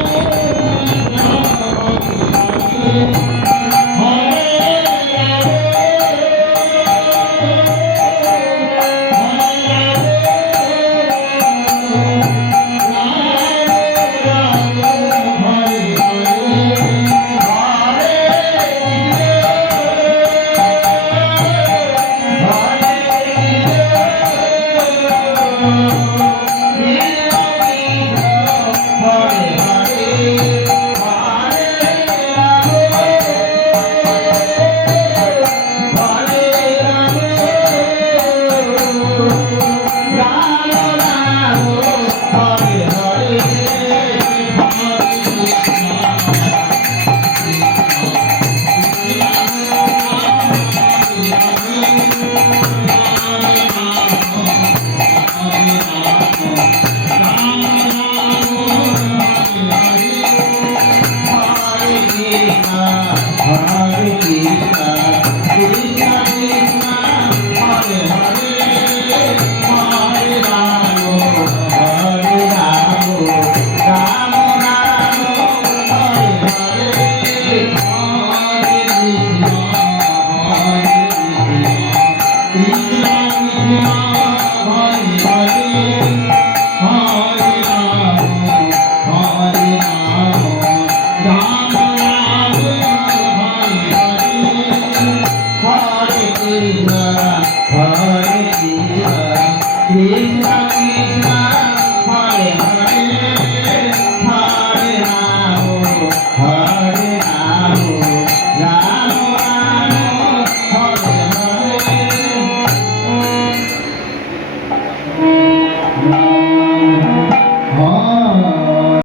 यदा यदा पार